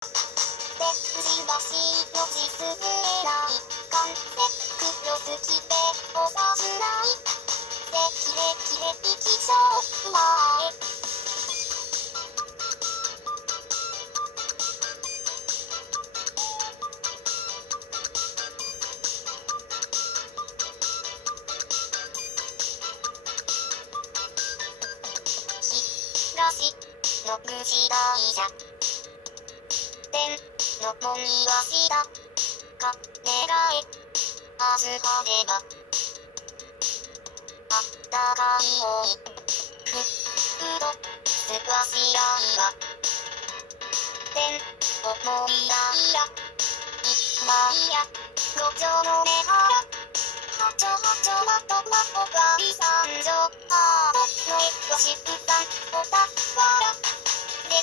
でじばしよしすずれない関節クロスきておさずないでキレキレピキショー前東のく時代じゃ天のもみはしたか願え明日晴ればあったかいおいふうとすわしらいは天思いやいやいまいや五条の目腹はちょはちょまとまほがいさんじょあーのえわしぶたんおたわらでい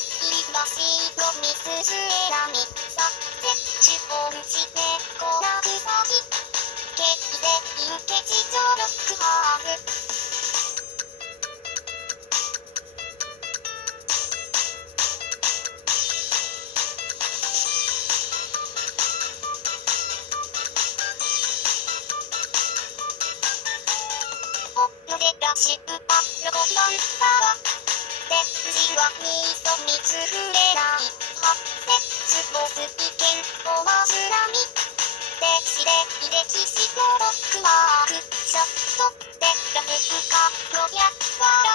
ばしごみすずえらみさぜちおんちねこなくさきけいでいんけちちょろくはーふおのでらしぶたろごまんさわでじわにそみつふれないはせつぼすいけんおまずらみでしれいできしのろくまーくしゃとでらふくかごやわら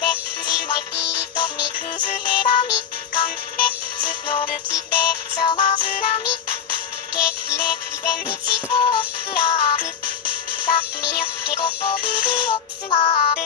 でじわいとみくずへらみかんべつのるきべしゃまずらみけいれいでにちおうらくだみやけごとふぐをすまる